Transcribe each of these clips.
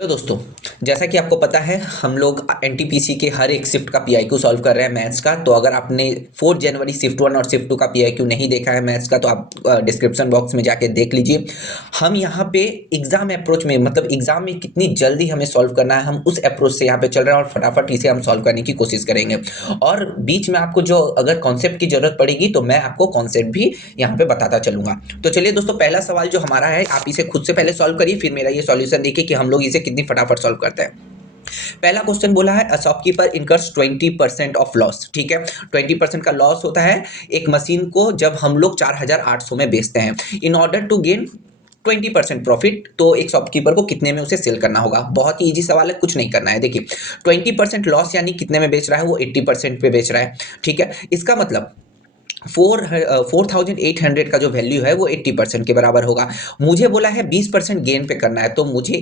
तो दोस्तों, जैसा कि आपको पता है हम लोग एनटीपीसी के हर एक शिफ्ट का पीआईक्यू सॉल्व कर रहे हैं मैथ्स का। तो अगर आपने 4 जनवरी शिफ्ट 1 और शिफ्ट 2 का पीआईक्यू नहीं देखा है मैथ्स का तो आप डिस्क्रिप्शन बॉक्स में जाके देख लीजिए। हम यहाँ पे एग्जाम अप्रोच में मतलब एग्जाम में कितनी जल्दी हमें सॉल्व करना है, हम उस अप्रोच से यहाँ पे चल रहे हैं और फटाफट इसे हम सॉल्व करने की कोशिश करेंगे। और बीच में आपको जो अगर कॉन्सेप्ट की जरूरत पड़ेगी तो मैं आपको कॉन्सेप्ट भी यहाँ पे बताता चलूंगा। तो चलिए दोस्तों, पहला सवाल जो हमारा है आप इसे खुद से पहले सॉल्व करिए, फिर मेरा ये सॉल्यूशन देखिए कि हम लोग इसे कितनी फटाफट सॉल्व करते हैं। पहला क्वेश्चन बोला है, a shopkeeper incurs 20% of loss. ठीक है, 20% का लॉस होता है एक मशीन को जब हम लोग 4800 में बेचते हैं। In order to gain 20% profit, तो एक शॉपकीपर को कितने में उसे सेल करना होगा। बहुत ही इजी सवाल है, कुछ नहीं करना है। देखिए 20% लॉस यानी कितने में बेच रहा है, वो 80% पे बेच रहा है। ठीक है, इसका मतलब 4800 का जो वैल्यू है वो 80% के बराबर होगा। मुझे बोला है 20% गेन पे करना है, तो मुझे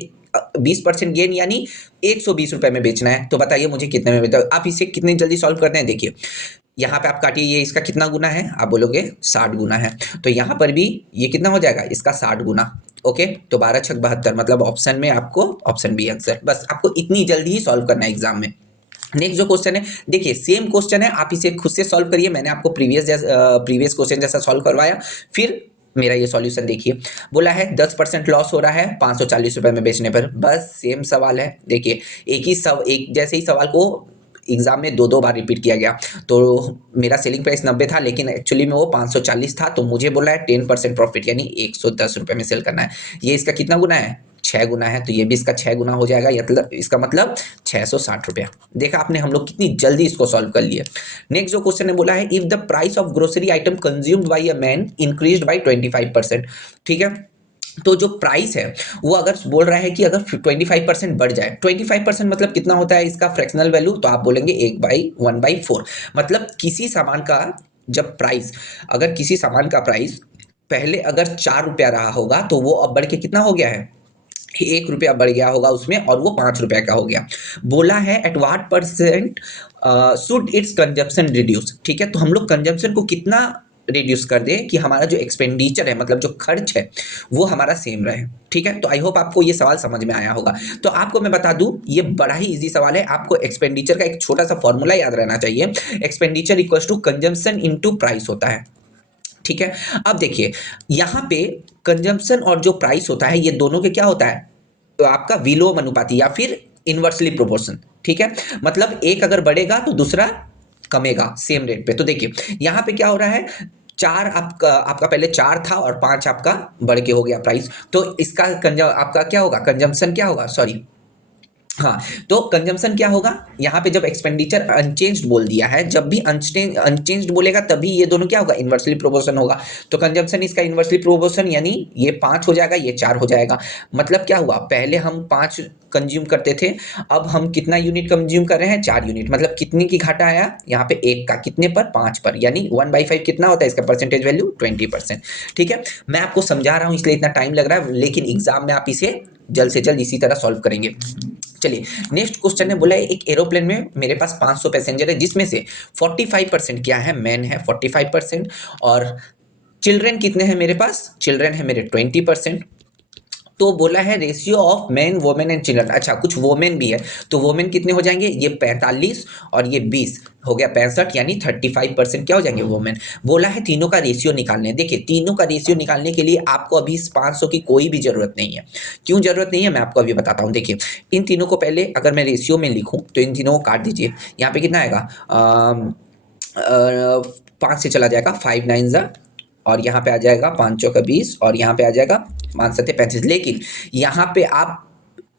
20% गेन यानी 120 रुपए में बेचना है। तो बताइए मुझे कितने में बेचना है। आप इसे कितने जल्दी सॉल्व करते हैं, देखिए यहाँ पे आप काटिए, ये इसका कितना गुना है, आप बोलोगे 60 गुना है। तो यहाँ पर भी ये कितना हो जाएगा, इसका 60 गुना। ओके, तो 12 छक 72, मतलब ऑप्शन में आपको ऑप्शन बी आंसर। बस आपको इतनी जल्दी ही सॉल्व करना है एग्जाम में। नेक्स्ट जो क्वेश्चन है, देखिए सेम क्वेश्चन है, आप इसे खुद से सॉल्व करिए। मैंने आपको प्रीवियस क्वेश्चन जैसा सॉल्व करवाया, फिर मेरा ये सॉल्यूशन देखिए। बोला है 10% लॉस हो रहा है 540 रुपए में बेचने पर। बस सेम सवाल है। देखिए एक जैसे ही सवाल को एग्जाम में दो बार रिपीट किया गया। तो मेरा सेलिंग प्राइस 90 था, लेकिन एक्चुअली में वो 540 था। तो मुझे बोला है 10% प्रॉफिट यानी 110 रुपए में सेल करना है। ये इसका कितना गुना है, 6 गुना है। तो ये भी इसका 6 गुना हो जाएगा, इसका मतलब 660 रुपया। देखा आपने, हम लोग कितनी जल्दी इसको सॉल्व कर लिए। नेक्स्ट जो क्वेश्चन ने बोला है, if the price of grocery item consumed by a man increased by 25%। ठीक है, तो जो प्राइस है वो अगर बोल रहा है कि अगर 25% बढ़ जाए, 25% मतलब कितना होता है इसका फ्रैक्शनल वैल्यू, तो आप बोलेंगे 1/4। मतलब किसी सामान का जब प्राइस, अगर किसी सामान का प्राइस पहले अगर 4 रुपया रहा होगा तो वो अब बढ़ के कितना हो गया है, 1 रुपया बढ़ गया होगा उसमें, और वो 5 रुपया का हो गया। बोला है at what percent should its consumption reduce. ठीक है, तो हम लोग कंजप्शन को कितना रिड्यूस कर दें कि हमारा जो एक्सपेंडिचर है, मतलब जो खर्च है, वो हमारा सेम रहे। ठीक है, तो आई होप आपको ये सवाल समझ में आया होगा। तो आपको मैं बता दूं, ये बड़ा ही इजी सवाल है। आपको एक्सपेंडिचर का एक छोटा सा फॉर्मूला याद रहना चाहिए। Expenditure equals to consumption into price होता है। ठीक है, अब देखिए यहाँ पे कंजम्पशन और जो प्राइस होता है, ये दोनों के क्या होता है, तो आपका विलोम अनुपाती या फिर इनवर्सली प्रोपोर्शन। ठीक है, मतलब एक अगर बढ़ेगा तो दूसरा कमेगा सेम रेट पे। तो देखिए यहाँ पे क्या हो रहा है, 4 आपका पहले 4 था और 5 आपका बढ़ के हो गया प्राइस। तो इसका आपका क्या होगा, कंजम्पशन क्या होगा, सॉरी हाँ, तो कंजम्पशन क्या होगा, यहाँ पे जब एक्सपेंडिचर अनचेंज्ड बोल दिया है, जब भी अनचेंज्ड बोलेगा तभी ये दोनों क्या होगा, इनवर्सली प्रोपोर्शन होगा। तो कंजम्पशन इसका इनवर्सली प्रोपोर्शन यानी ये 5 हो जाएगा, ये 4 हो जाएगा। मतलब क्या हुआ, पहले हम 5 कंज्यूम करते थे, अब हम कितना यूनिट कंज्यूम कर रहे हैं, 4 यूनिट। मतलब कितने की घाटा आया यहाँ पे, 1 का, कितने पर, 5 पर, यानी 1/5 कितना होता है इसका परसेंटेज वैल्यू, 20%। ठीक है, मैं आपको समझा रहा हूँ इसलिए इतना टाइम लग रहा है, लेकिन एग्जाम में आप इसे जल्द से जल्द इसी तरह सॉल्व करेंगे। चलिए नेक्स्ट क्वेश्चन ने बोला है, एक एरोप्लेन में मेरे पास 500 पैसेंजर है, जिसमें से 45% क्या है, मैन है 45%, और चिल्ड्रन कितने हैं मेरे पास, चिल्ड्रन है मेरे 20%। तो बोला है ratio of man women and children. अच्छा, कुछ वोमेन भी है, तो वोमेन कितने हो जाएंगे, ये 45 और ये 20 हो गया 65, यानी 35% क्या हो जाएंगे वोमेन। बोला है तीनों का रेशियो निकालने। देखिए तीनों का रेशियो निकालने के लिए आपको अभी इस 500 की कोई भी जरूरत नहीं है। क्यों जरूरत नहीं है, मैं आपको अभी बताता हूँ। देखिए इन तीनों को पहले अगर मैं रेशियो में लिखूँ तो इन तीनों को काट दीजिए। यहाँ पे कितना आएगा, 5 से चला जाएगा, 5 9 ज़ा, और यहाँ पे आ जाएगा 5 चौका 20, और यहाँ पे आ जाएगा 5 सत्ते 35। लेकिन यहाँ पे आप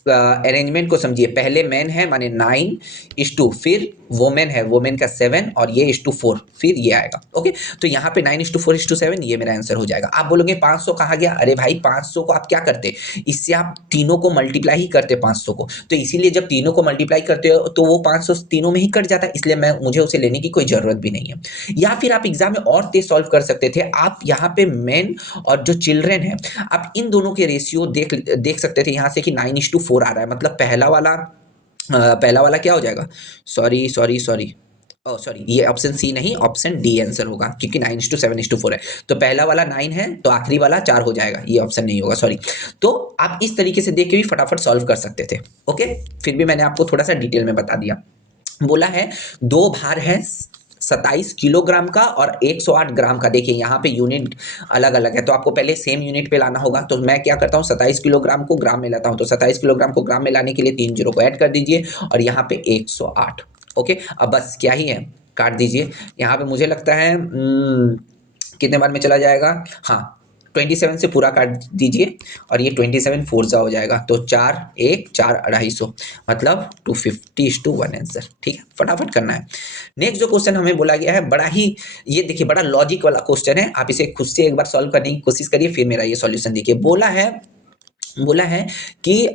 अरेंजमेंट को समझिए, पहले मैन है माने 9:2, फिर वोमेन है, वोमेन का 7, और ये 4, फिर ये आएगा। ओके, तो यहाँ पे 9:4:7, ये मेरा आंसर हो जाएगा। आप बोलोगे 500 कहाँ गया, अरे भाई 500 को आप क्या करते, इससे आप तीनों को मल्टीप्लाई ही करते 500 को। तो इसीलिए जब तीनों को मल्टीप्लाई करते हो तो वो 500 तीनों में ही कट जाता है, इसलिए मुझे उसे लेने की कोई जरूरत भी नहीं है। या फिर आप एग्जाम में और तेज सॉल्व कर सकते थे। आप यहाँ पे मैन और जो चिल्ड्रन है, आप इन दोनों के रेशियो देख सकते थे यहाँ से कि 9:4 आ रहा है। मतलब पहला वाला क्या हो जाएगा, sorry sorry sorry, oh sorry, ये ऑप्शन सी नहीं, ऑप्शन डी आंसर होगा, क्योंकि 9:7:4 है। तो पहला वाला 9 है तो आखिरी वाला 4 हो जाएगा, ये ऑप्शन नहीं होगा, सॉरी। तो आप इस तरीके से देख के भी फटाफट सॉल्व कर सकते थे। ओके, फिर भी मैंने आपको थोड़ा सा डिटेल में बता दिया। बोला है दो भार है 27 किलोग्राम का और 108 ग्राम का। देखिए यहाँ पे यूनिट अलग अलग है, तो आपको पहले सेम यूनिट पे लाना होगा। तो मैं क्या करता हूँ, 27 किलोग्राम को ग्राम में लाता हूँ। तो 27 किलोग्राम को ग्राम में लाने के लिए 3 जीरो को ऐड कर दीजिए और यहाँ पे 108। ओके, अब बस क्या ही है, काट दीजिए। यहाँ पे मुझे लगता है कितने बार में चला जाएगा, हाँ 27 से पूरा काट दीजिए और ये 27 फोर्जा हो जाएगा। तो 4 1 4 250, मतलब 250:1 आंसर। ठीक है, फटाफट करना है। नेक्स्ट जो क्वेश्चन हमें बोला गया है, बड़ा ही, ये देखिए बड़ा लॉजिक वाला क्वेश्चन है। आप इसे खुद से एक बार सॉल्व करने की कोशिश करिए, फिर मेरा ये सॉल्यूशन देखिए। बोला है कि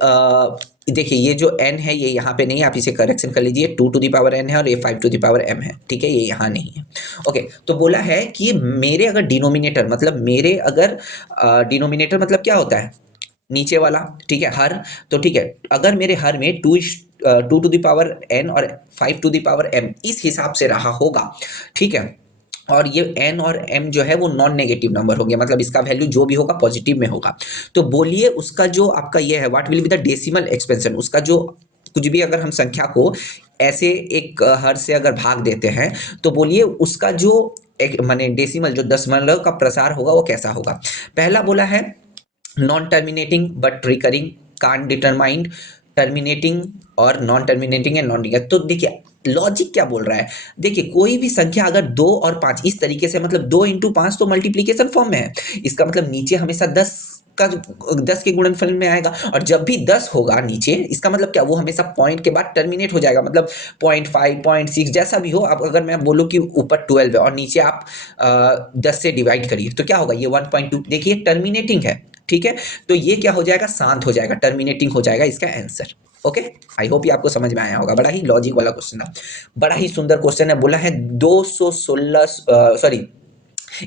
देखिए ये जो n है ये यहाँ पे नहीं है, आप इसे करेक्शन कर लीजिए। 2n है और ये 5m है। ठीक है, ये यहाँ नहीं है। ओके, तो बोला है कि मेरे अगर डिनोमिनेटर मतलब क्या होता है, नीचे वाला, ठीक है, हर। तो ठीक है, अगर मेरे हर में 2n और 5m इस हिसाब से रहा होगा, ठीक है, और ये n और m जो है वो नॉन नेगेटिव नंबर होंगे, मतलब इसका वैल्यू जो भी होगा पॉजिटिव में होगा। तो बोलिए उसका जो आपका ये है, what will be the decimal expansion, उसका जो कुछ भी अगर हम संख्या को ऐसे एक हर से अगर भाग देते हैं, तो बोलिए उसका जो एक माने डेसिमल जो दशमलव का प्रसार होगा वो कैसा होगा। पहला बोला है non terminating but recurring, can't determined, terminating और नॉन टर्मिनेटिंग है, नॉन रिकरिंग। तो देखिए लॉजिक क्या बोल रहा है, देखिए कोई भी संख्या अगर 2 और 5 इस तरीके से, मतलब 2 × 5 तो मल्टीप्लीकेशन फॉर्म में है, इसका मतलब नीचे हमेशा 10 के गुणनफल में आएगा। और जब भी 10 होगा नीचे, इसका मतलब क्या, वो हमेशा पॉइंट के बाद टर्मिनेट हो जाएगा, मतलब 0.5 0.6 जैसा भी हो। अब अगर मैं बोलूँ कि ऊपर 12 है और नीचे आप 10 से डिवाइड करिए, तो क्या होगा, ये 1.2, देखिए टर्मिनेटिंग है। ठीक है, तो ये क्या हो जाएगा, शांत हो जाएगा, टर्मिनेटिंग हो जाएगा इसका आंसर। ओके, आई होप ये आपको समझ में आया होगा। बड़ा ही लॉजिक वाला क्वेश्चन है, बड़ा ही सुंदर क्वेश्चन है। बोला है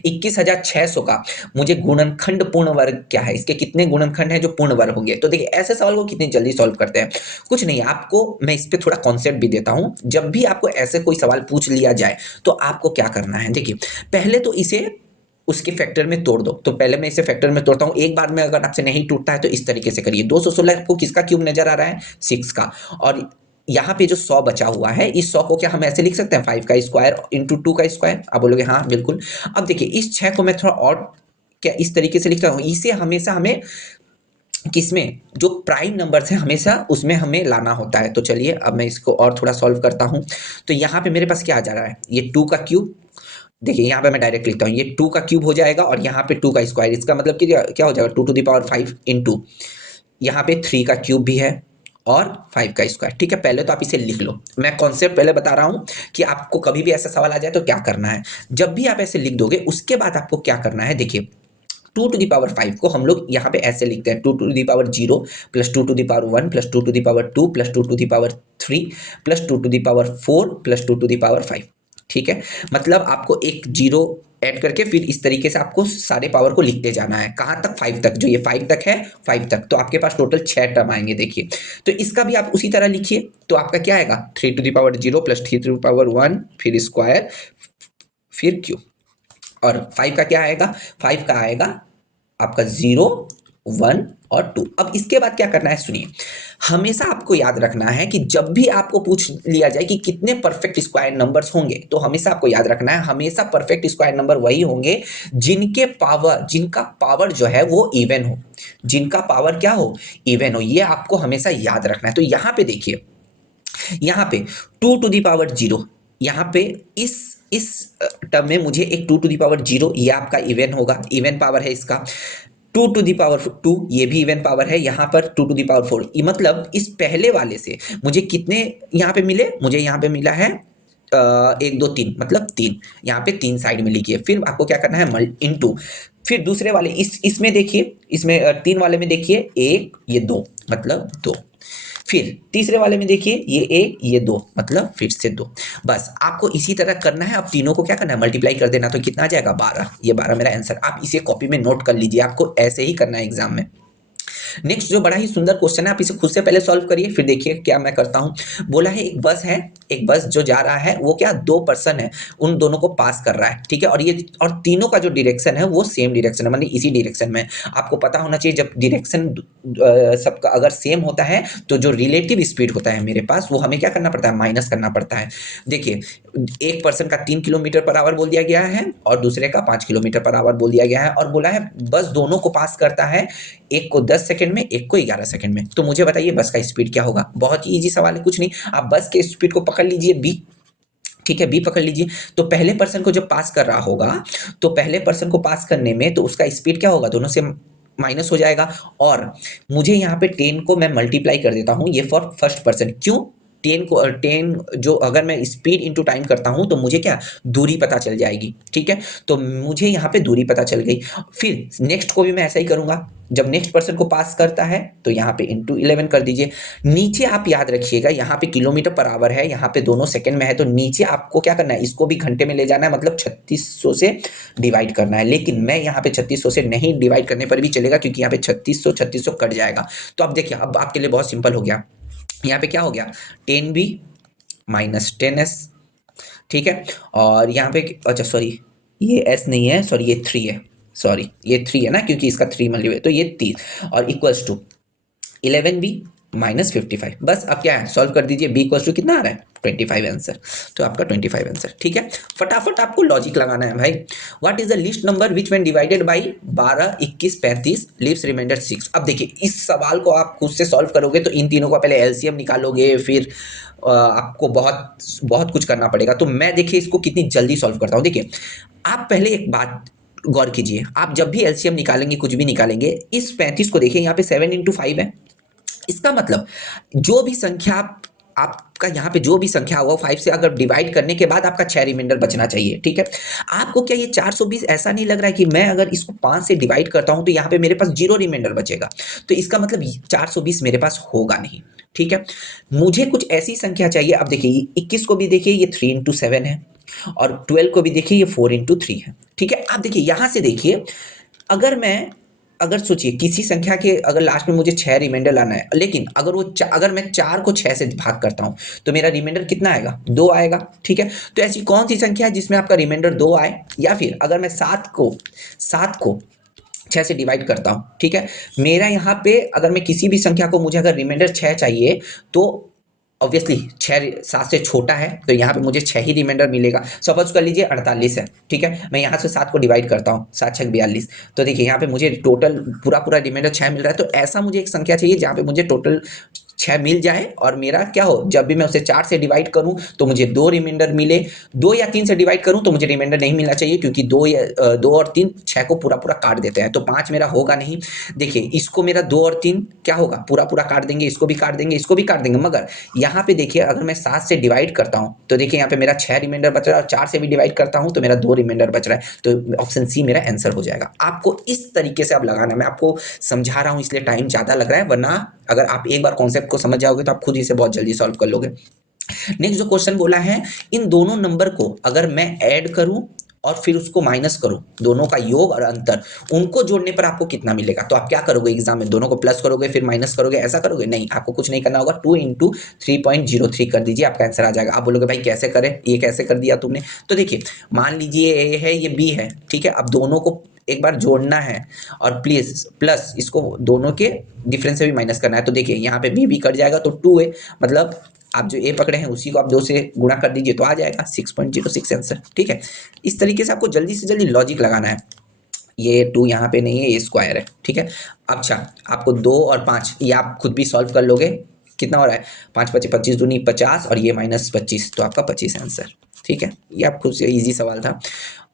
21,600 का मुझे गुणनखंड पूर्ण वर्ग क्या है, इसके कितने गुणनखंड हैं जो पूर्ण वर्ग होंगे। तो देखिए ऐसे सवाल को कितनी जल्दी सॉल्व करते हैं, कुछ नहीं, आपको मैं इस पे थोड़ा कॉन्सेप्ट भी देता हूं। जब भी आपको ऐसे कोई सवाल पूछ लिया जाए तो आपको क्या करना है, देखिए पहले तो इसे उसके फैक्टर में तोड़ दो। तो पहले मैं इसे फैक्टर में तोड़ता हूँ, एक बार में अगर आपसे नहीं टूटता है तो इस तरीके से करिए। 216 को किसका क्यूब नजर आ रहा है, 6 का, और यहाँ पे जो 100 बचा हुआ है, इस 100 को क्या हम ऐसे लिख सकते हैं, 5 का स्क्वायर इंटू 2 का स्क्वायर। आप बोलोगे हाँ बिल्कुल। अब देखिए इस 6 को मैं थोड़ा और क्या इस तरीके से लिखता हूँ, इसे हमेशा हमें किसमें, जो प्राइम नंबर्स हैं हमेशा उसमें हमें लाना होता है। तो चलिए अब मैं इसको और थोड़ा सॉल्व करता हूँ। तो यहाँ पे मेरे पास क्या आ जा रहा है, ये 2 का क्यूब, देखिए यहाँ पे मैं डायरेक्ट लिखता हूँ, ये 2 का क्यूब हो जाएगा और यहाँ पे 2 का स्क्वायर, इसका मतलब कि क्या हो जाएगा, 2⁵ इंटू यहाँ पे 3 का क्यूब भी है और 5 का स्क्वायर। ठीक है, पहले तो आप इसे लिख लो, मैं कॉन्सेप्ट पहले बता रहा हूँ कि आपको कभी भी ऐसा सवाल आ जाए तो क्या करना है। जब भी आप ऐसे लिख दोगे उसके बाद आपको क्या करना है, देखिए 2⁵ को हम लोग यहाँ पे ऐसे लिखते हैं, 2⁵0 plus 2⁵1 plus 2⁵2 plus 2⁵3 plus 2⁵4 plus 2⁵5। ठीक है, मतलब आपको एक जीरो ऐड करके फिर इस तरीके से आपको सारे पावर को लिखते जाना है। कहाँ तक, 5 तक, जो ये 5 तक है 5 तक, तो आपके पास टोटल 6 टर्म आएंगे। देखिए तो इसका भी आप उसी तरह लिखिए, तो आपका क्या आएगा, 3⁵0 प्लस 3⁵1 फिर स्क्वायर फिर क्यूब, और 5 का क्या आएगा, 5 का आएगा आपका 0 1 और 2। अब इसके बाद क्या करना है, सुनिए, हमेशा आपको याद रखना है कि जब भी आपको पूछ लिया जाए कि कितने परफेक्ट स्क्वायर नंबर्स होंगे, तो हमेशा आपको याद रखना है, हमेशा परफेक्ट स्क्वायर नंबर वही होंगे जिनका पावर जो है वो इवन हो, जिनका पावर क्या हो, इवन हो। ये आपको हमेशा याद रखना है। तो यहाँ पे देखिए, यहाँ पे 2⁵0, यहाँ पे इस टर्म में मुझे एक 2⁵0, ये आपका इवन होगा, इवन पावर है इसका। 2⁵2 ये भी इवन पावर है, यहाँ पर 2⁵4, ये मतलब इस पहले वाले से मुझे कितने यहाँ पे मिले, मुझे यहाँ पे मिला है 1 2 3, मतलब 3, यहाँ पे 3 साइड में लिखिए। फिर आपको क्या करना है, इनटू, फिर दूसरे वाले इसमें देखिए, इसमें 3 वाले में देखिए 1 ये 2, मतलब 2, फिर तीसरे वाले में देखिए ये 1 ये 2, मतलब फिर से 2। बस आपको इसी तरह करना है। अब तीनों को क्या करना है, मल्टीप्लाई कर देना, तो कितना आ जाएगा, 12। ये 12 मेरा आंसर। आप इसे कॉपी में नोट कर लीजिए, आपको ऐसे ही करना है एग्जाम में। नेक्स्ट जो बड़ा ही सुंदर क्वेश्चन है, आप इसे खुद से पहले सॉल्व करिए, फिर देखिए क्या मैं करता हूँ। बोला है एक बस जो जा रहा है वो क्या 2 पर्सन है, उन दोनों को पास कर रहा है, ठीक है, और तीनों का जो डायरेक्शन है वो सेम डायरेक्शन है, मतलब इसी डायरेक्शन में। आपको पता होना चाहिए जब डायरेक्शन सबका अगर सेम होता है तो जो रिलेटिव स्पीड होता है मेरे पास वो हमें क्या करना पड़ता है, माइनस करना पड़ता है। देखिए एक पर्सन का 3 किलोमीटर पर आवर बोल दिया गया है और दूसरे का 5 किलोमीटर पर आवर बोल दिया गया है, और बोला है बस दोनों को पास करता है, एक को 10 सेकंड में, एक को 11 सेकंड में। तो मुझे बताइए बस का स्पीड क्या होगा। बहुत ही इजी सवाल है, कुछ नहीं, आप बस के स्पीड को पकड़ लीजिए बी, ठीक है, बी पकड़ लीजिए। तो पहले पर्सन को जब पास कर रहा होगा तो पहले पर्सन को पास करने में तो उसका स्पीड क्या होगा, दोनों से माइनस हो जाएगा। और मुझे यहाँ पे 10 को मैं मल्टीप्लाई कर देता हूँ, ये फॉर फर्स्ट पर्सन। क्यों 10 जो अगर मैं स्पीड इंटू टाइम करता हूँ तो मुझे क्या दूरी पता चल जाएगी, ठीक है। तो मुझे यहाँ पे दूरी पता चल गई। फिर नेक्स्ट को भी मैं ऐसा ही करूँगा, जब नेक्स्ट पर्सन को पास करता है तो यहाँ पे इंटू 11 कर दीजिए। नीचे आप याद रखिएगा यहाँ पे किलोमीटर पर आवर है, यहाँ पे दोनों सेकंड में है, तो नीचे आपको क्या करना है, इसको भी घंटे में ले जाना है, मतलब 3600 से डिवाइड करना है। लेकिन मैं यहाँ पे 3600 से नहीं डिवाइड करने पर भी चलेगा, क्योंकि यहाँ पे 3600 कट जाएगा। तो अब देखिए अब आपके लिए बहुत सिंपल हो गया, यहाँ पे क्या हो गया 10b माइनस 10s, ठीक है। और यहाँ पे अच्छा सॉरी ये s नहीं है, सॉरी ये 3 है, सॉरी ये 3 है ना, क्योंकि इसका 3 मल्टीप्लाई, तो ये 3 और इक्वल्स टू 11b माइनस 55। बस अब क्या है सॉल्व कर दीजिए, b इक्वल्स टू कितना आ रहा है 25 आंसर। तो आपका 25 आंसर, ठीक है। फटाफट आपको लॉजिक लगाना है भाई। What is the least number which when divided by 12, 21, 35 leaves remainder 6। अब देखिए इस सवाल को आप खुद से सॉल्व करोगे तो इन तीनों का पहले एलसीएम निकालोगे, फिर आपको बहुत बहुत कुछ करना पड़ेगा। तो मैं देखिए इसको कितनी जल्दी सॉल्व करता हूँ। देखिए आप पहले एक बात गौर कीजिए, आप जब भी एलसीएम निकालेंगे, कुछ भी निकालेंगे, इस 35 को देखिए, यहाँ पे 7 इंटू 5 है। इसका मतलब जो भी संख्या आपका यहाँ पे जो भी संख्या होगा 5 से अगर डिवाइड करने के बाद आपका 6 रिमाइंडर बचना चाहिए, ठीक है। आपको क्या ये 420 ऐसा नहीं लग रहा है कि मैं अगर इसको 5 से डिवाइड करता हूँ तो यहाँ पे मेरे पास 0 रिमाइंडर बचेगा, तो इसका मतलब 420 मेरे पास होगा नहीं, ठीक है। मुझे कुछ ऐसी संख्या चाहिए। अब देखिए 21 को भी देखिए ये 3 इंटू 7 है, और 12 को भी देखिए ये 4 इंटू 3 है, ठीक है। आप देखिए यहाँ से देखिए, अगर सोचिए किसी संख्या के अगर लास्ट में मुझे 6 रिमाइंडर लाना है, लेकिन अगर मैं 4 को 6 से भाग करता हूं तो मेरा रिमाइंडर कितना आएगा 2 आएगा, ठीक है। तो ऐसी कौन सी संख्या है जिसमें आपका रिमाइंडर 2 आए। या फिर अगर मैं 7 को 6 से डिवाइड करता हूं, ठीक है, मेरा यहाँ पे अगर मैं किसी भी संख्या को मुझे अगर रिमाइंडर 6 चाहिए तो ऑब्वियसली 6 7 से छोटा है, तो यहाँ पे मुझे 6 ही रिमाइंडर मिलेगा। सपोज कर लीजिए 48 है, ठीक है, मैं यहाँ से 7 को डिवाइड करता हूँ, 7 6 42, तो देखिए यहाँ पे मुझे टोटल पूरा रिमाइंडर 6 मिल रहा है। तो ऐसा मुझे एक संख्या चाहिए जहाँ पे मुझे टोटल 6 मिल जाए, और मेरा क्या हो, जब भी मैं उसे 4 से डिवाइड करूं तो मुझे 2 रिमाइंडर मिले। 2 या 3 से डिवाइड करूं तो मुझे रिमाइंडर नहीं मिलना चाहिए, क्योंकि 2 और 3 6 को पूरा काट देते हैं, तो 5 मेरा होगा नहीं। देखिए इसको मेरा 2 और 3 क्या होगा, पूरा काट देंगे, इसको भी काट देंगे, इसको भी काट देंगे। मगर यहाँ पे देखिए अगर मैं 7 से डिवाइड करता हूँ तो देखिए यहाँ पे मेरा 6 रिमाइंडर बच रहा है, और 4 से भी डिवाइड करता हूँ तो मेरा 2 रिमाइंडर बच रहा है। तो ऑप्शन सी मेरा आंसर हो जाएगा। आपको इस तरीके से आप लगाना है, मैं आपको समझा रहा हूँ इसलिए टाइम ज़्यादा लग रहा है, वरना अगर आप एक बार कॉन्सेप्ट को समझ जाओगे तो आप खुद ही से बहुत जल्दी सॉल्व कर लोगे। नेक्स्ट जो क्वेश्चन बोला है, इन दोनों नंबर को अगर मैं ऐड करूं और फिर उसको माइनस करूं, दोनों का योग और अंतर, उनको जोड़ने पर आपको कितना मिलेगा। तो आप क्या करोगे एग्जाम में, दोनों को प्लस करोगे फिर माइनस करोगे, ऐसा करोगे? नहीं, आपको कुछ नहीं करना होगा, 2 इंटू 3.03 कर दीजिए, आपका आंसर आ जाएगा। आप बोलोगे भाई कैसे करें, ये कैसे कर दिया तुमने। तो देखिए मान लीजिए ए है, ये बी है, ठीक है। अब दोनों को एक बार जोड़ना है और प्लस इसको दोनों के डिफरेंस से भी माइनस करना है। तो देखिए यहाँ पे बी कट जाएगा तो 2 है, मतलब आप जो ए पकड़े हैं उसी को आप 2 से गुणा कर दीजिए तो आ जाएगा 6.06 आंसर, ठीक है। इस तरीके से आपको जल्दी से जल्दी लॉजिक लगाना है। ये 2 यहाँ पे नहीं है, ये स्क्वायर है, ठीक है। अच्छा आपको 2 और 5 ये आप खुद भी सॉल्व कर लोगे, कितना हो रहा है 5 25 25 दूनी 50 और ये माइनस 25, तो आपका 25 आंसर, ठीक है। ये आप खुद से इजी सवाल था।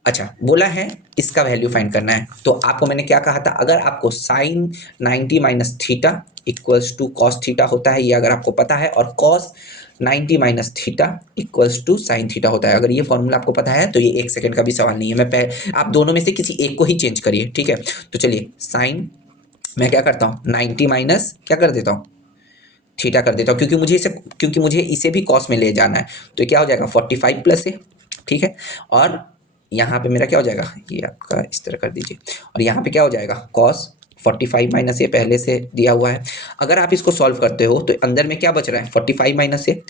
अच्छा बोला है इसका वैल्यू फाइंड करना है, तो आपको मैंने क्या कहा था, अगर आपको sine 90 minus theta equals to cos theta होता है, ये अगर आपको पता है, और cos 90 minus theta equals to sine theta होता है, अगर ये फॉर्मूला आपको पता है तो ये 1 सेकंड का भी सवाल नहीं है। आप दोनों में से किसी एक को ही चेंज करिए, ठीक है। तो चलिए साइन मैं क्या करता हूँ 90 माइनस क्या कर देता हूँ थीटा कर देता हूँ, क्योंकि मुझे इसे भी कॉस में ले जाना है। तो क्या हो जाएगा 45 प्लस है, ठीक है। और यहाँ पे मेरा क्या हो जाएगा, ये आपका इस तरह कर दीजिए, और यहाँ पे क्या हो जाएगा कॉस 45 माइनस ए पहले से दिया हुआ है। अगर आप इसको सॉल्व करते हो तो अंदर में क्या बच रहा है 45 माइनस ए,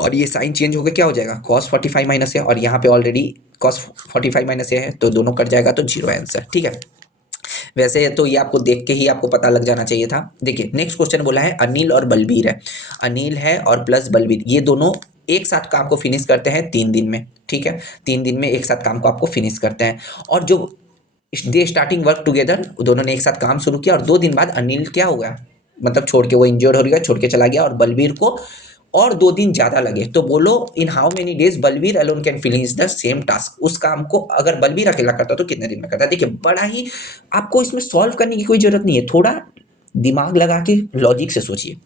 और ये साइन चेंज होकर क्या हो जाएगा cos 45 माइनस ए, और यहाँ पे ऑलरेडी cos 45 माइनस ए है तो दोनों कट जाएगा तो जीरो आंसर। ठीक है, वैसे तो ये आपको देख के ही आपको पता लग जाना चाहिए था। देखिए नेक्स्ट क्वेश्चन बोला है अनिल और बलबीर है, अनिल है और प्लस बलबीर, ये दोनों एक साथ काम को फिनिश करते हैं 3 दिन में। ठीक है, 3 दिन में एक साथ काम को आपको फिनिश करते हैं, और जो दे स्टार्टिंग वर्क टुगेदर, दोनों ने एक साथ काम शुरू किया और 2 दिन बाद अनिल क्या हो गया, मतलब छोड़ के वो इंजर्ड हो गया, छोड़ के चला गया, और बलबीर को और 2 दिन ज़्यादा लगे। तो बोलो in how many days Balbir alone can finish the same task, उस काम को अगर बलबीर अकेला करता तो कितने दिन में करता। देखिए बड़ा ही, आपको इसमें सॉल्व करने की कोई जरूरत नहीं है, थोड़ा दिमाग लगा के लॉजिक से सोचिए।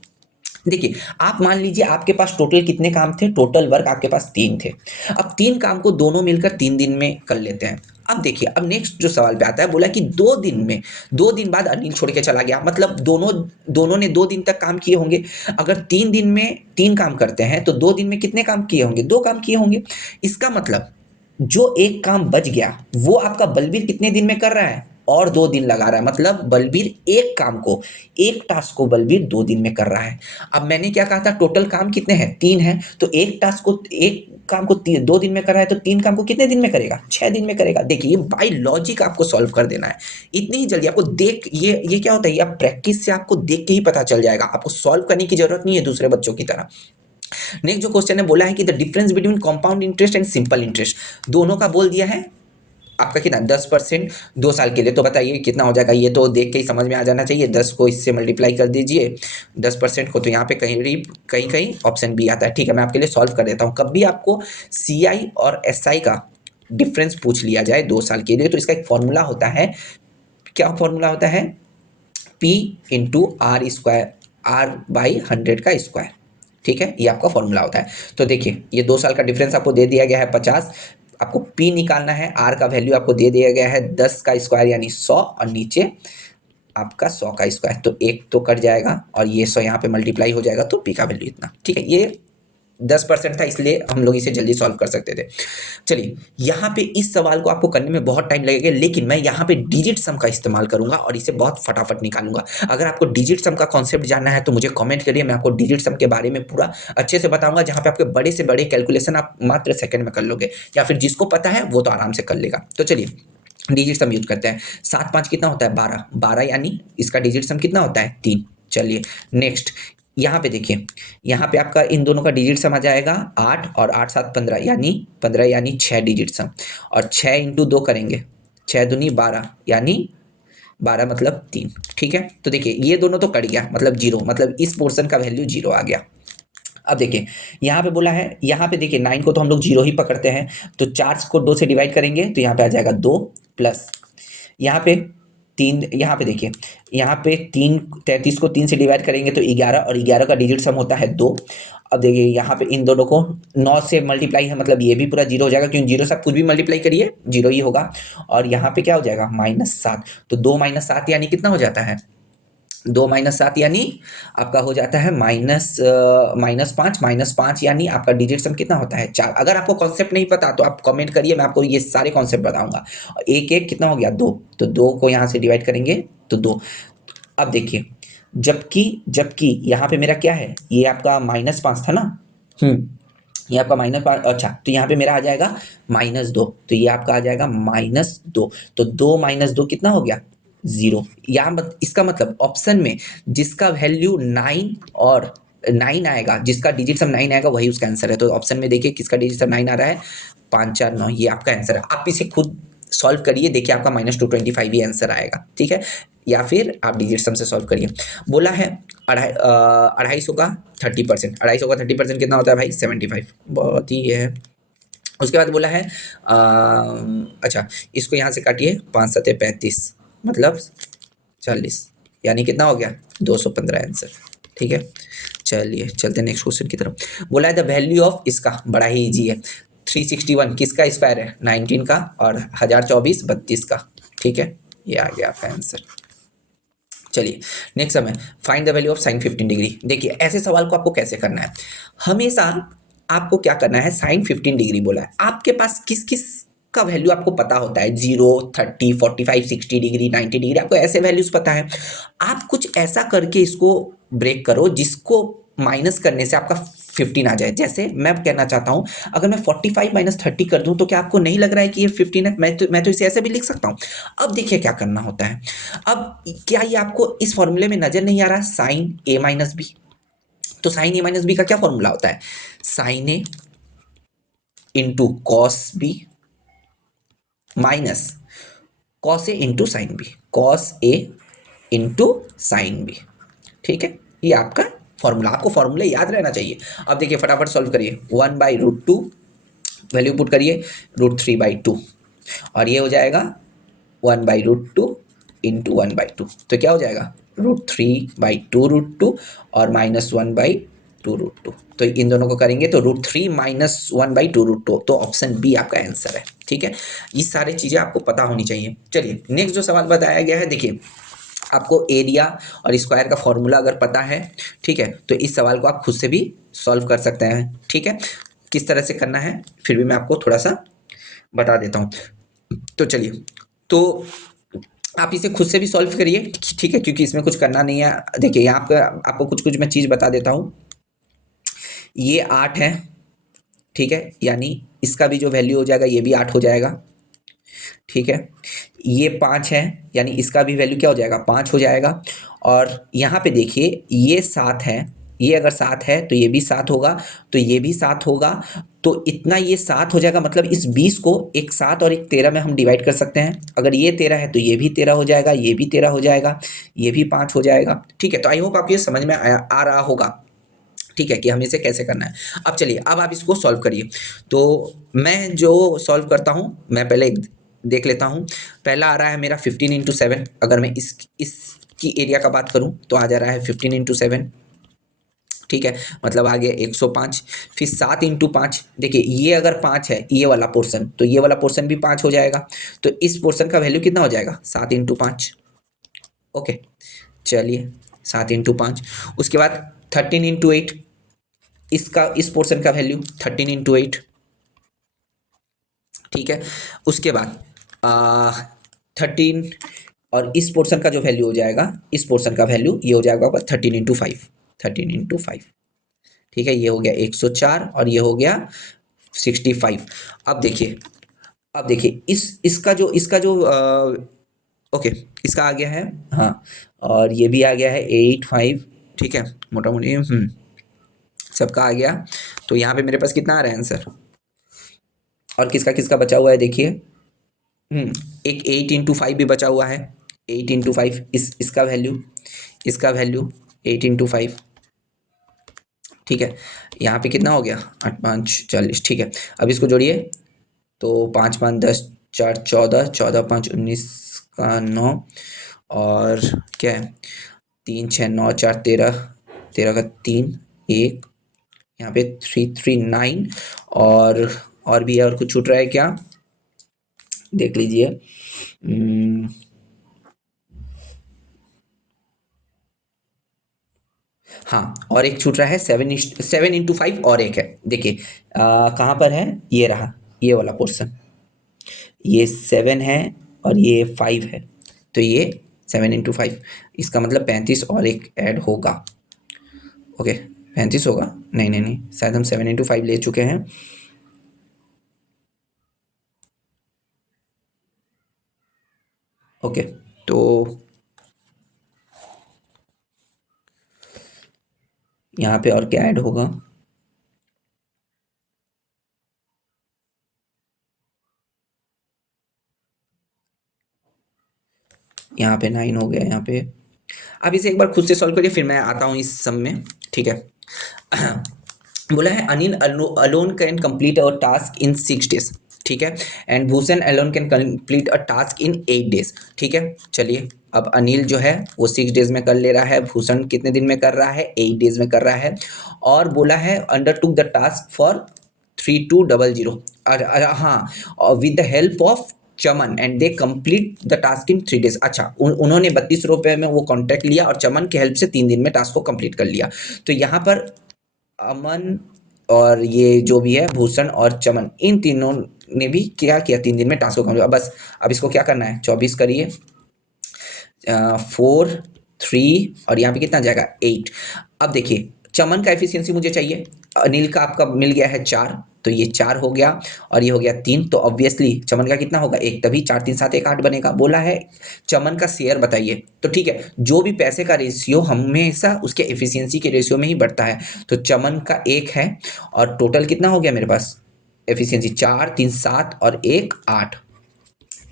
देखिए आप मान लीजिए आपके पास टोटल कितने काम थे, टोटल वर्क आपके पास 3 थे। अब 3 काम को दोनों मिलकर 3 दिन में कर लेते हैं। अब देखिए अब नेक्स्ट जो सवाल पे आता है, बोला कि 2 दिन में, 2 दिन बाद अनिल छोड़ के चला गया, मतलब दोनों ने 2 दिन तक काम किए होंगे। अगर 3 दिन में 3 काम करते हैं तो 2 दिन में कितने काम किए होंगे, 2 काम किए होंगे। इसका मतलब जो एक काम बच गया वो आपका बलबीर कितने दिन में कर रहा है, और 2 दिन लगा रहा है, मतलब बलबीर एक काम को, एक टास्क को बलबीर 2 दिन में कर रहा है। अब मैंने क्या कहा था, टोटल काम कितने हैं, 3 हैं, तो एक टास्क को, एक काम को 2 दिन में कर रहा है, तो 3 काम को कितने दिन में करेगा, 6 दिन में करेगा। देखिए बाई लॉजिक आपको सॉल्व कर देना है, इतनी ही जल्दी आपको देख, ये क्या होता है, ये आप प्रैक्टिस से आपको देख के ही पता चल जाएगा, आपको सॉल्व करने की जरूरत नहीं है दूसरे बच्चों की तरह। नेक्स्ट जो क्वेश्चन है बोला है कि the difference between compound interest and simple interest, दोनों का बोल दिया है आपका कितना 10% 2 साल के लिए। तो बताइए कितना हो जाएगा, ये तो देख के ही समझ में आ जाना चाहिए। 10 को इससे मल्टीप्लाई कर दीजिए 10% को, तो यहाँ पे कहीं कहीं ऑप्शन बी आता है। ठीक है, मैं आपके लिए सॉल्व कर देता हूँ। कभी आपको CI और SI का डिफरेंस पूछ लिया जाए 2 साल के लिए, तो इसका एक फॉर्मूला होता है, क्या फॉर्मूला होता है, P into are square, R/100 का स्क्वायर। ठीक है, ये आपका फॉर्मूला होता है। तो देखिए ये 2 साल का डिफरेंस आपको दे दिया गया है 50, आपको P निकालना है, R का वैल्यू आपको दे दिया गया है 10 का स्क्वायर यानी 100, और नीचे आपका 100 का स्क्वायर, तो एक तो कट जाएगा और ये 100 यहाँ पे मल्टीप्लाई हो जाएगा, तो P का वैल्यू इतना। ठीक है, ये 10% था इसलिए हम लोग इसे जल्दी सॉल्व कर सकते थे। चलिए यहाँ पे इस सवाल को आपको करने में बहुत टाइम लगेगा, लेकिन मैं यहाँ पे डिजिट सम का इस्तेमाल करूंगा और इसे बहुत फटाफट निकालूंगा। अगर आपको डिजिट सम का कॉन्सेप्ट जानना है तो मुझे कमेंट करिए, मैं आपको डिजिट सम के बारे में पूरा अच्छे से बताऊंगा, जहाँ पे आपके बड़े से बड़े कैलकुलेशन आप मात्र सेकंड में कर लोगे, या फिर जिसको पता है वो तो आराम से कर लेगा। तो चलिए डिजिट सम यूज करते हैं। 7 5 कितना होता है 12, 12 यानी इसका डिजिट सम कितना होता है 3। चलिए नेक्स्ट यहाँ पे देखिए, यहाँ पे आपका इन दोनों का डिजिट सम आ जाएगा 8, और 8 7 15 यानी 15 यानी 6 डिजिट सम, और 6 इंटू 2 करेंगे, 6 दूनी 12 यानी 12 मतलब 3। ठीक है, तो देखिए ये दोनों तो कट गया, मतलब जीरो, मतलब इस पोर्शन का वैल्यू जीरो आ गया। अब देखिए यहाँ पे बोला है, यहाँ पे देखिए 9 को तो हम लोग जीरो ही पकड़ते हैं, तो 4 को 2 से डिवाइड करेंगे तो यहाँ पे आ जाएगा 2, प्लस यहाँ पे 3, यहाँ पे देखिए यहाँ पे 33 को 3 से डिवाइड करेंगे तो 11, और 11 का डिजिट सम होता है 2। अब देखिए यहाँ पे इन दोनों को 9 से मल्टीप्लाई है, मतलब ये भी पूरा जीरो हो जाएगा, क्योंकि जीरो से आप कुछ भी मल्टीप्लाई करिए जीरो ही होगा। और यहाँ पे क्या हो जाएगा -7, तो 2 - 7 यानी कितना हो जाता है, 2 - 7 यानी आपका हो जाता है -5 यानी आपका डिजिट सम कितना होता है 4। अगर आपको कॉन्सेप्ट नहीं पता तो आप कमेंट करिए, मैं आपको ये सारे कॉन्सेप्ट बताऊंगा। एक एक कितना हो गया 2, तो 2 को यहाँ से डिवाइड करेंगे तो 2। अब देखिए जबकि जबकि यहाँ पे मेरा क्या है, ये आपका -5 था ना, ये आपका -5, अच्छा तो यहाँ पे मेरा आ जाएगा -2, तो ये आपका आ जाएगा -2, तो 2 - 2 कितना हो गया 0। यहाँ इसका मतलब ऑप्शन में जिसका वैल्यू 9 और 9 आएगा, जिसका डिजिट सम 9 आएगा वही उसका आंसर है। तो ऑप्शन में देखिए किसका डिजिट सम 9 आ रहा है, 5 4 9, ये आपका आंसर है। आप इसे खुद सॉल्व करिए, देखिए आपका -225 ही आंसर आएगा। ठीक है, या फिर आप डिजिट सम से सॉल्व करिए। बोला है 250 का 30%, 250 का 30% कितना होता है भाई 75, बहुत ही है। उसके बाद बोला है अच्छा इसको यहाँ से काटिए, 5 7 35 मतलब 40, यानी कितना हो गया 215 आंसर। ठीक है, चलिए चलते नेक्स्ट क्वेश्चन की तरफ। बोला है द वैल्यू ऑफ, इसका बड़ा ही इजी है, 361 किसका स्क्वायर है 19 का, और 1024 32 का। ठीक है, ये आ गया आपका आंसर। चलिए नेक्स्ट सम है find the value of sine 15 degree. देखिए ऐसे सवाल को आपको कैसे करना है, हमेशा आपको क्या करना है, साइन 15 डिग्री बोला है, आपके पास किस किस का वैल्यू आपको पता होता है, 0, 30, 45, 60 डिग्री, 90 डिग्री, आपको ऐसे वैल्यूज पता है। आप कुछ ऐसा करके इसको ब्रेक करो जिसको माइनस करने से आपका 15 आ जाए। जैसे मैं कहना चाहता हूँ, अगर मैं 45 माइनस 30 कर दूं तो क्या आपको नहीं लग रहा है कि ये 15 है? मैं तो इसे ऐसे भी लिख सकता हूँ। अब देखिए क्या करना होता है। अब क्या ये आपको इस फॉर्मूले में नजर नहीं आ रहा, साइन ए माइनस बी? तो साइन ए माइनस बी का क्या फॉर्मूला होता है, sine A into cos B minus cos A into sine B, cos A into sine B. ठीक है, ये आपका फॉर्मूला, आपको फॉर्मूला याद रहना चाहिए। अब देखिए फटाफट सॉल्व करिए, 1/√2 वैल्यू पुट करिए, √3/2, और ये हो जाएगा 1/√2 इंटू 1/2, तो क्या हो जाएगा √3/2√2 और -1/2√2। तो इन दोनों को करेंगे तो √3 माइनस 1/2√2, तो ऑप्शन बी आपका आंसर है। ठीक है, ये सारी चीज़ें आपको पता होनी चाहिए। चलिए नेक्स्ट जो सवाल बताया गया है, देखिए आपको एरिया और स्क्वायर का फॉर्मूला अगर पता है, ठीक है, तो इस सवाल को आप खुद से भी सॉल्व कर सकते हैं। ठीक है, किस तरह से करना है फिर भी मैं आपको थोड़ा सा बता देता हूँ। तो चलिए, तो आप इसे खुद से भी सॉल्व करिए, ठीक है, क्योंकि इसमें कुछ करना नहीं है। देखिए यहाँ पे आपको कुछ कुछ मैं चीज़ बता देता हूँ। ये 8 है, ठीक है, यानी इसका भी जो वैल्यू हो जाएगा ये भी 8 हो जाएगा। ठीक है, ये 5 है, यानी इसका भी वैल्यू क्या हो जाएगा, 5 हो जाएगा। और यहाँ पे देखिए ये 7 है, ये अगर 7 है तो ये भी 7 होगा, तो ये भी 7 होगा, तो इतना ये 7 हो जाएगा। मतलब इस 20 को एक 7 और एक 13 में हम डिवाइड कर सकते हैं। अगर ये 13 है तो ये भी 13 हो जाएगा, ये भी 13 हो जाएगा, ये भी 5 हो जाएगा। ठीक है, तो आई होप आपको ये समझ में आ रहा होगा, ठीक है, कि हमें इसे कैसे करना है। अब चलिए, अब आप इसको सॉल्व करिए। तो मैं जो सॉल्व करता हूँ, मैं पहले एक देख लेता हूँ। पहला आ रहा है मेरा 15×7। अगर मैं इसकी एरिया का बात करूँ तो आ जा रहा है 15×7। ठीक है, मतलब आ गया 105। फिर 7×5, देखिए ये अगर 5 है ये वाला पोर्शन, तो ये वाला पोर्शन भी 5 हो जाएगा। तो इस पोर्शन का वैल्यू कितना हो जाएगा, 7×5। ओके, चलिए 7×5। उसके बाद 13×8, इसका इस पोर्शन का वैल्यू 13×8। ठीक है, उसके बाद 13, और इस पोर्शन का जो वैल्यू हो जाएगा, इस पोर्शन का वैल्यू ये हो जाएगा 13×5, 13×5। ठीक है, ये हो गया 104 और ये हो गया 65। अब देखिए इसका जो ओके, इसका आ गया है, हाँ, और ये भी आ गया है 85। ठीक है, मोटा मोटी सबका आ गया। तो यहाँ पे मेरे पास कितना आ रहा है आंसर, और किसका किसका बचा हुआ है देखिए। एक 8×5 भी बचा हुआ है, 8×5, इसका वैल्यू 8×5। ठीक है, यहाँ पे कितना हो गया, 8×5 40। ठीक है, अब इसको जोड़िए, तो 5×5 10, 4 14, 14×5 19 का 9, और क्या है 3 6 9 4 13, 13 का 3 1, यहाँ पे 3 3 9, और भी है, और कुछ छूट रहा है क्या, देख लीजिए। हाँ, और एक छूट रहा है 7×5, और एक है, देखिए कहाँ पर है, ये रहा, ये वाला पोर्शन, ये 7 है और ये 5 है, तो ये 7×5, इसका मतलब 35 और एक ऐड होगा। ओके, 35 होगा, नहीं नहीं नहीं, शायद हम 7×5 ले चुके हैं। ओके, तो यहाँ पे और क्या ऐड होगा, यहाँ पे 9 हो गया यहाँ पे। आप इसे एक बार खुद से सॉल्व करिए, फिर मैं आता हूँ इस सम में। ठीक है, बोला है Anil alone can complete our task in 6 days। ठीक है, and Bhushan alone can complete a task in 8 days। ठीक है, चलिए, अब अनिल जो है वो 6 days में कर ले रहा है, भूषण कितने दिन में कर रहा है, 8 days में कर रहा है। और बोला है अंडरटुक द टास्क फॉर 3200, हाँ, with the help of Chaman and they complete the task in 3 days। अच्छा, उन्होंने 32 रुपये में वो कॉन्ट्रैक्ट लिया और चमन के हेल्प से 3 दिन में टास्क को कंप्लीट कर लिया। तो यहाँ पर अमन और ये जो भी है भूषण और चमन, इन तीनों ने भी क्या किया 3 दिन में टास्क को कंप्लीट। बस अब इसको क्या करना है, 24 करिए, 4 3 और यहाँ पे कितना जाएगा 8। अब देखिए चमन का एफिशिएंसी मुझे चाहिए, अनिल का आपका मिल गया है 4, तो ये 4 हो गया और ये हो गया 3, तो ऑब्वियसली चमन का कितना होगा 1, तभी 4 3 7 1 8 बनेगा। बोला है चमन का शेयर बताइए, तो ठीक है, जो भी पैसे का रेशियो हमेशा उसके एफिशिएंसी के रेशियो में ही बढ़ता है, तो चमन का 1 है और टोटल कितना हो गया मेरे पास एफिशिएंसी 4 3 7 और 1 8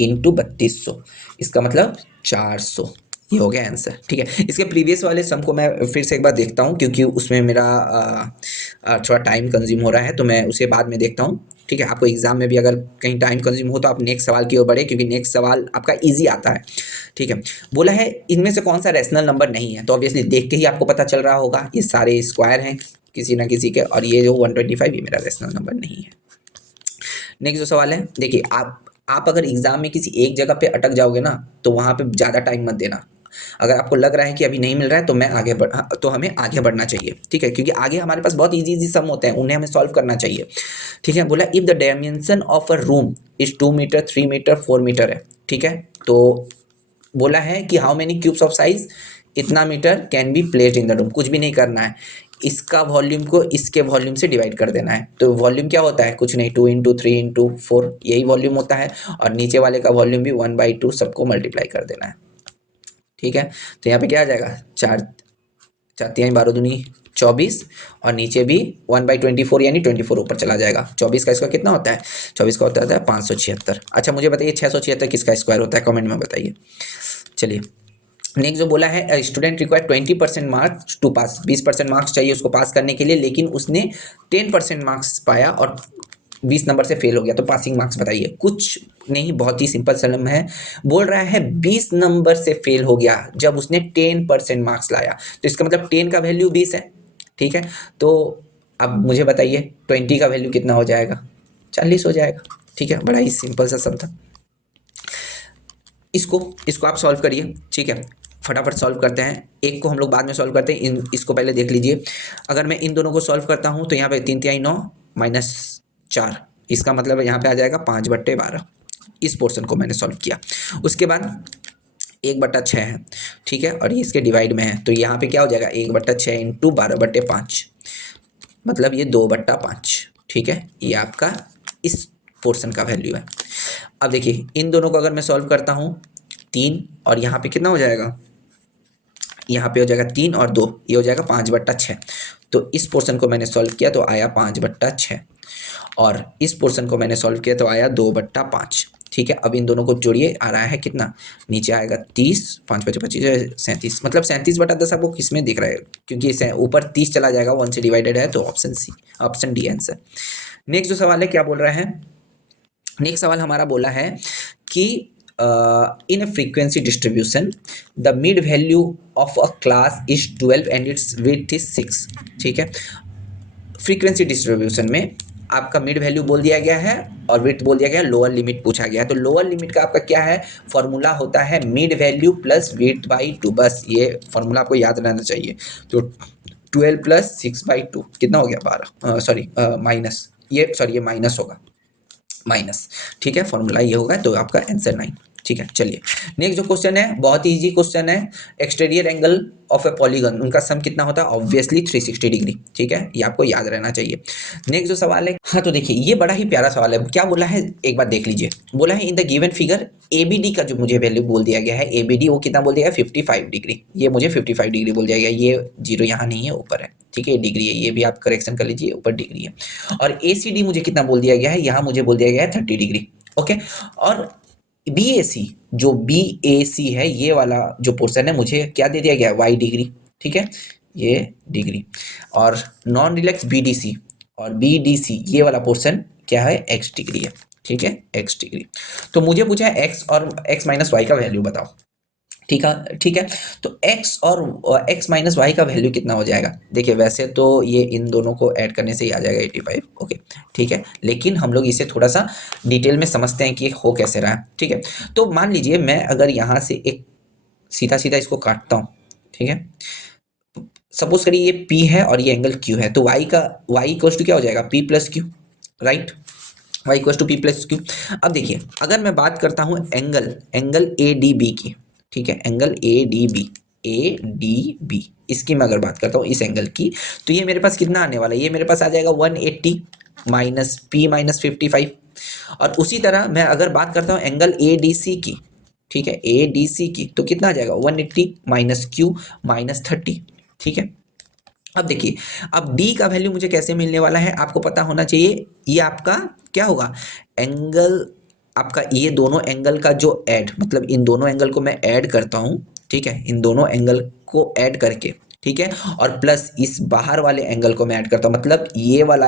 इंटू 3200, इसका मतलब 400। ये हो गया आंसर। ठीक है, इसके प्रीवियस वाले सम को मैं फिर से एक बार देखता हूँ क्योंकि उसमें मेरा थोड़ा टाइम कंज्यूम हो रहा है, तो मैं उसे बाद में देखता हूँ। ठीक है, आपको एग्जाम में भी अगर कहीं टाइम कंज्यूम हो तो आप नेक्स्ट सवाल की ओर बढ़े क्योंकि नेक्स्ट सवाल आपका इजी आता है। ठीक है, बोला है इनमें से कौन सा रैशनल नंबर नहीं है, तो ऑब्वियसली देख के ही आपको पता चल रहा होगा ये सारे स्क्वायर हैं किसी ना किसी के, और ये जो 125 ये मेरा रैशनल नंबर नहीं है। नेक्स्ट जो सवाल है, देखिए आप अगर एग्जाम में किसी एक जगह पे अटक जाओगे ना तो वहाँ पे ज़्यादा टाइम मत देना। अगर आपको लग रहा है कि अभी नहीं मिल रहा है तो हमें आगे बढ़ना चाहिए। ठीक है, क्योंकि आगे हमारे पास बहुत इजी सम होते हैं, उन्हें हमें सॉल्व करना चाहिए। ठीक है, बोला if the dimension of a room is 2 metre 3 metre 4 metre है। ठीक है, तो बोला है कि how many cubes of size इतना metre can be placed in the room. कुछ भी नहीं करना है, इसका वॉल्यूम को इसके वॉल्यूम से डिवाइड कर देना है। तो वॉल्यूम क्या होता है, कुछ नहीं 2 इंटू 3 इंटू 4 यही वॉल्यूम होता है, और नीचे वाले का वॉल्यूम भी 1/2 सबको मल्टीप्लाई कर देना है। ठीक है, तो यहाँ पे क्या आ जाएगा 4 4 3 12 दूनी 24 और नीचे भी 1/24 यानी 24 ऊपर चला जाएगा। 24 का स्क्वायर कितना होता है, 24 का होता है 576। अच्छा मुझे बताइए 676 किसका स्क्वायर होता है, कमेंट में बताइए। चलिए नेक्स्ट जो बोला है student require 20% marks to pass, 20% marks चाहिए उसको पास करने के लिए, लेकिन उसने 10% मार्क्स पाया और 20 नंबर से फेल हो गया, तो पासिंग मार्क्स बताइए। कुछ नहीं, बहुत ही सिंपल सलम है। बोल रहा है 20 नंबर से फेल हो गया जब उसने 10% मार्क्स लाया, तो इसका मतलब 10 का वैल्यू 20 है। ठीक है, तो अब मुझे बताइए 20 का वैल्यू कितना हो जाएगा, 40 हो जाएगा। ठीक है, बड़ा ही सिंपल सा सब था। इसको आप सॉल्व करिए। ठीक है, फटाफट सॉल्व करते हैं, एक को हम लोग बाद में सॉल्व करते हैं, इसको पहले देख लीजिए। अगर मैं इन दोनों को सॉल्व करता हूँ तो यहाँ पे 3 3 9 -4, इसका मतलब यहाँ पे आ जाएगा 5/12। इस पोर्शन को मैंने सॉल्व किया। उसके बाद 1/6 है। ठीक है, और ये इसके डिवाइड में है, तो यहाँ पे क्या हो जाएगा 1/6 इंटू 12/5, मतलब ये 2/5। ठीक है, ये आपका इस पोर्शन का वैल्यू है। अब देखिए इन दोनों को अगर मैं सॉल्व करता हूँ 3 और यहाँ पे कितना हो जाएगा, यहाँ पे हो जाएगा 3 और 2, ये हो जाएगा 5/6। तो इस पोर्शन को मैंने सॉल्व किया तो आया 5/6 और इस पोर्शन को मैंने सॉल्व किया तो आया 2/5। ठीक है, अब इन दोनों को जोड़िए, आ रहा है कितना, नीचे आएगा 30, 5 5 25 37, मतलब 37/10 आपको किस में दिख रहा है, क्योंकि इसे ऊपर 30 चला जाएगा, 1 से डिवाइडेड है, तो ऑप्शन डी आंसर। नेक्स्ट जो सवाल है क्या बोल रहा है, नेक्स्ट सवाल हमारा बोला है कि in a frequency distribution the mid value of a class is 12 and its width is 6। ठीक है, फ्रीक्वेंसी डिस्ट्रीब्यूशन में आपका मिड वैल्यू बोल दिया गया है और विड्थ बोल दिया गया है, लोअर लिमिट पूछा गया है। तो लोअर लिमिट का आपका क्या है, फॉर्मूला होता है मिड वैल्यू प्लस विड्थ/2, बस ये फॉर्मूला आपको याद रहना चाहिए। तो 12 + 6/2 कितना हो गया 12, सॉरी माइनस, ये माइनस होगा, माइनस। ठीक है, फॉर्मूला ये होगा, तो आपका आंसर 9। ठीक है, चलिए नेक्स्ट जो क्वेश्चन है बहुत ही इजी क्वेश्चन है, exterior angle of A polygon उनका सम कितना होता है, ऑब्वियसली 360 डिग्री। ठीक है, ये आपको याद रहना चाहिए। नेक्स्ट जो सवाल है, हाँ तो देखिए ये बड़ा ही प्यारा सवाल है, क्या बोला है एक बार देख लीजिए। बोला है in the given figure ABD का जो मुझे वैल्यू बोल दिया गया है, ABD वो कितना बोल दिया है 55 डिग्री, ये मुझे 55 डिग्री बोल दिया गया, ये 0 यहाँ नहीं है ऊपर है। ठीक है, ये डिग्री है, ये भी आप करेक्शन कर लीजिए, ऊपर डिग्री है। और ACD मुझे कितना बोल दिया गया है, यहाँ मुझे बोल दिया गया है 30 डिग्री। ओके, और BAC जो BAC है ये वाला जो पोर्शन है मुझे क्या दे दिया गया है Y डिग्री। ठीक है, ये डिग्री, और नॉन रिलैक्स BDC और BDC ये वाला पोर्शन क्या है X डिग्री है। ठीक है, X डिग्री। तो मुझे पूछा है X और X - Y का वैल्यू बताओ। ठीक है, तो x और x - y का वैल्यू कितना हो जाएगा, देखिए वैसे तो ये इन दोनों को ऐड करने से ही आ जाएगा 85। ओके, ठीक है, लेकिन हम लोग इसे थोड़ा सा डिटेल में समझते हैं कि हो कैसे रहा है। ठीक है, तो मान लीजिए मैं अगर यहाँ से एक सीधा सीधा इसको काटता हूँ, ठीक है, सपोज करिए ये P है और ये एंगल Q है, तो y इक्वल्स टू क्या हो जाएगा P + Q, right. y equal to P plus Q. अब देखिए अगर मैं बात करता हूँ एंगल ए डी बी की, ठीक है, एंगल ए डी बी इसकी मैं अगर बात करता हूँ इस एंगल की, तो ये मेरे पास कितना आने वाला है, ये मेरे पास आ जाएगा 180 माइनस पी माइनस 55। और उसी तरह मैं अगर बात करता हूँ एंगल ए डी सी की, ठीक है, ए डी सी की, तो कितना आ जाएगा 180 माइनस क्यू माइनस 30, ठीक है। अब देखिए अब d का वैल्यू मुझे कैसे मिलने वाला है आपको पता होना चाहिए, ये आपका क्या होगा, एंगल आपका ये दोनों एंगल का जो ऐड, मतलब इन दोनों एंगल को मैं ऐड करता हूँ, ठीक है, इन दोनों एंगल को ऐड करके, ठीक है, और प्लस इस बाहर वाले एंगल को मैं ऐड करता हूँ, मतलब ये वाला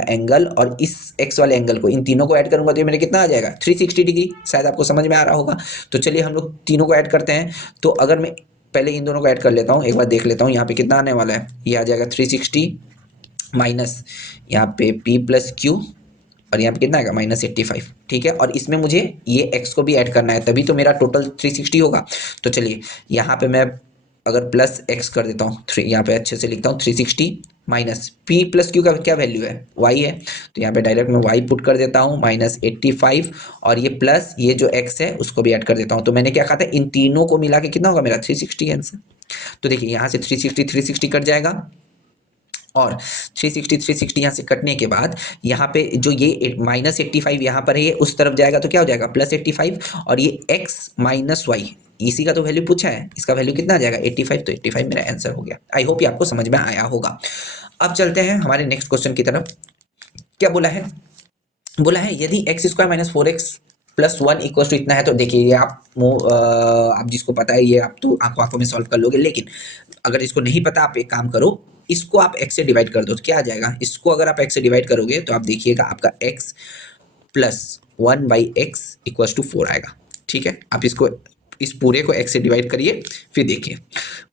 एंगल और इस x वाले एंगल को, इन तीनों को ऐड करूंगा तो ये मेरे कितना आ जाएगा 360 डिग्री। शायद आपको समझ में आ रहा होगा। तो चलिए हम लोग तीनों को ऐड करते हैं। तो अगर मैं पहले इन दोनों को ऐड कर लेता हूँ, एक बार देख लेता हूँ यहाँ पे कितना आने वाला है, ये आ जाएगा 360 माइनस यहाँ पे p प्लस क्यू और यहाँ पे कितना आएगा -85, ठीक है। और इसमें मुझे ये x को भी ऐड करना है, तभी तो मेरा टोटल 360 होगा। तो चलिए यहाँ पे मैं अगर प्लस x कर देता हूँ, यहाँ पे अच्छे से लिखता हूँ 360 माइनस p प्लस क्यू का क्या वैल्यू है, y है, तो यहाँ पे डायरेक्ट मैं y पुट कर देता हूँ -85 और ये प्लस ये जो x है उसको भी ऐड कर देता हूँ। तो मैंने क्या कहा था, इन तीनों को मिला के कितना होगा मेरा 360 आंसर। तो देखिए यहाँ से 360 कट जाएगा और 360 यहाँ से कटने के बाद यहाँ पे जो ये -85 यहाँ पर है, ये उस तरफ जाएगा तो क्या हो जाएगा +85 और ये x माइनस वाई, इसी का तो वैल्यू पूछा है, इसका वैल्यू कितना आ जाएगा 85। तो 85 मेरा आंसर हो गया। आई होप ये आपको समझ में आया होगा। अब चलते हैं हमारे नेक्स्ट क्वेश्चन की तरफ। क्या बोला है, बोला है यदि x² minus 4x plus 1 equal to इतना है। तो देखिए ये आप जिसको पता है ये आप तो आंखों आंखों में सॉल्व कर लोगे, लेकिन अगर इसको नहीं पता आप एक काम करो, इसको आप x से डिवाइड कर दो तो क्या आ जाएगा, इसको अगर आप x से डिवाइड करोगे तो आप देखिएगा आपका x plus 1/x equal to 4 आएगा, ठीक है। आप इसको इस पूरे को x से डिवाइड करिए, फिर देखिए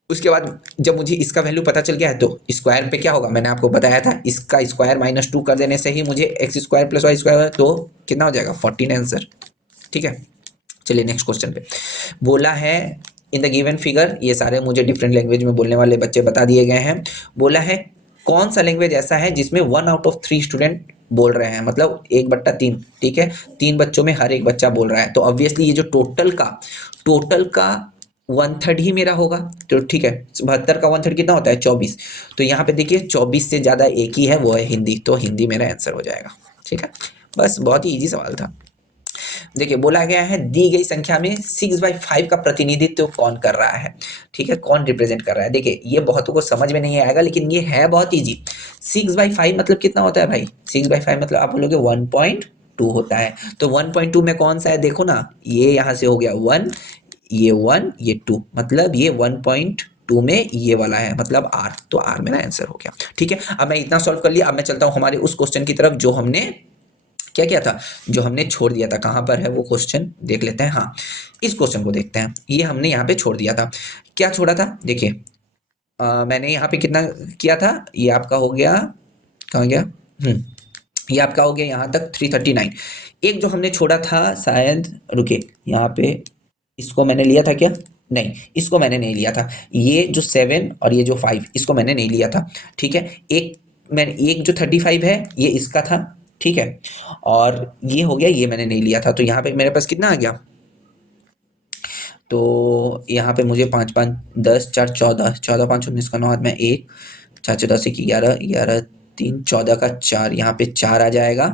उसके बाद जब मुझे इसका वैल्यू पता चल गया है तो स्क्वायर पे क्या होगा, मैंने आपको बताया था इसका स्क्वायर -2 कर देने से ही मुझे x² प्लस y² तो कितना हो जाएगा 14 आंसर, ठीक है। चलिए नेक्स्ट क्वेश्चन पे बोला है इन द गिवन फिगर, ये सारे मुझे डिफरेंट लैंग्वेज में बोलने वाले बच्चे बता दिए गए हैं। बोला है कौन सा लैंग्वेज ऐसा है जिसमें 1 आउट ऑफ 3 स्टूडेंट बोल रहे हैं, मतलब 1/3, ठीक है, 3 बच्चों में हर एक बच्चा बोल रहा है। तो ऑब्वियसली ये जो टोटल का 1/3 ही मेरा होगा, तो ठीक है 72 का 1/3 कितना होता है 24। तो यहाँ पे देखिए 24 से ज़्यादा एक ही है, वो है हिंदी, तो हिंदी मेरा आंसर हो जाएगा, ठीक है। बस बहुत ही ईजी सवाल था। देखिए बोला गया है दी गई संख्या में 6/5 का प्रतिनिधित्व कौन कर रहा है, ठीक है, कौन रिप्रेजेंट कर रहा है। देखिए ये बहुतों को समझ में नहीं आएगा, लेकिन ये है बहुत ईजी। 6/5 मतलब कितना होता है भाई, 6/5 मतलब आप बोलोगे 1.2 होता है। तो 1.2 में कौन सा है देखो ना, ये यहाँ से हो गया 1, ये 1, ये 2, मतलब ये 1.2 में ये वाला है, मतलब R, तो R मेरा आंसर हो गया, ठीक है। अब मैं इतना सॉल्व कर लिया, अब मैं चलता हूँ हमारे उस क्वेश्चन की तरफ जो हमने क्या किया था, जो हमने छोड़ दिया था। कहाँ पर है वो क्वेश्चन देख लेते हैं। हाँ इस क्वेश्चन को देखते हैं, ये हमने यहाँ पे छोड़ दिया था। क्या छोड़ा था देखिए, मैंने यहाँ पे कितना किया था, ये आपका हो गया, कहाँ गया, ये आपका हो गया यहाँ तक 339। एक जो हमने छोड़ा था शायद, रुके यहाँ पे, इसको मैंने लिया था क्या, नहीं इसको मैंने नहीं लिया था, ये जो 7 और ये जो 5 इसको मैंने नहीं लिया था, ठीक है। एक जो 35 है ये इसका था, ठीक है, और ये हो गया, ये मैंने नहीं लिया था। तो यहाँ पे मेरे पास कितना आ गया, तो यहाँ पे मुझे 5 5 10 4 14 14 5 19 का 9 हाथ में 1 4 4 10 11 11 3 14 का 4, यहाँ पे 4 आ जाएगा,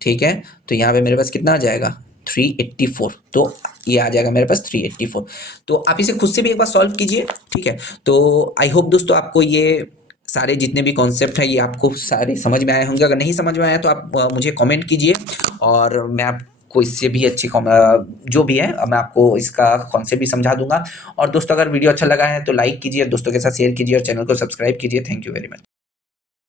ठीक है। तो यहाँ पे मेरे पास कितना आ जाएगा 384, तो ये आ जाएगा मेरे पास 384। तो आप इसे खुद से भी एक बार सॉल्व कीजिए, ठीक है। तो आई होप दोस्तों आपको ये सारे जितने भी कॉन्सेप्ट है ये आपको सारे समझ में आए होंगे। अगर नहीं समझ में आया तो आप मुझे कमेंट कीजिए और मैं आपको इससे भी अच्छी जो भी है मैं आपको इसका कॉन्सेप्ट भी समझा दूंगा। और दोस्तों अगर वीडियो अच्छा लगा है तो लाइक कीजिए, दोस्तों के साथ शेयर कीजिए और चैनल को सब्सक्राइब कीजिए। Thank you very much.